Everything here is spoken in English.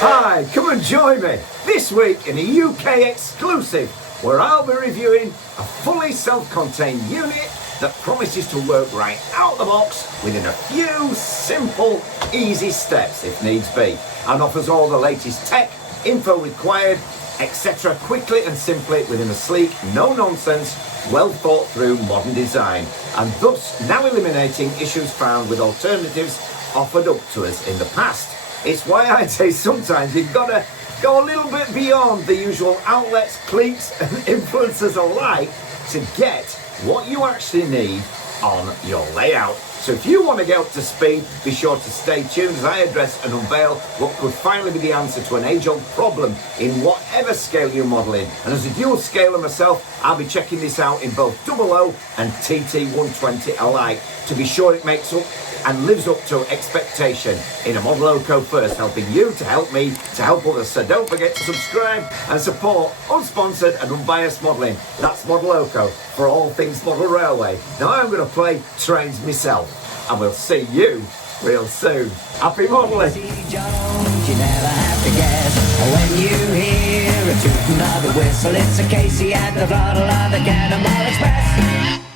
Hi, come and join me this week in a UK exclusive where I'll be reviewing a fully self-contained unit that promises to work right out the box within a few simple, easy steps if needs be, and offers all the latest tech, info required, etc. quickly and simply within a sleek, no-nonsense, well-thought-through modern design, and thus now eliminating issues found with alternatives offered up to us in the past. It's why I'd say sometimes you've got to go a little bit beyond the usual outlets, cliques and influencers alike to get what you actually need on your layout. So if you want to get up to speed, be sure to stay tuned as I address and unveil what could finally be the answer to an age-old problem in whatever scale you're modelling. And as a dual scaler myself, I'll be checking this out in both 00 and TT120 alike to be sure it makes up and lives up to expectation in a Modeloco first, helping you to help me to help others. So don't forget to subscribe and support unsponsored and unbiased modelling. That's Modeloco for all things model railway. Now I'm going to play trains myself, and we'll see you real soon. Happy modelling. You never have to guess when you hear a tootin' of the whistle. It's a Casey and the throttle of the Cannonball Express.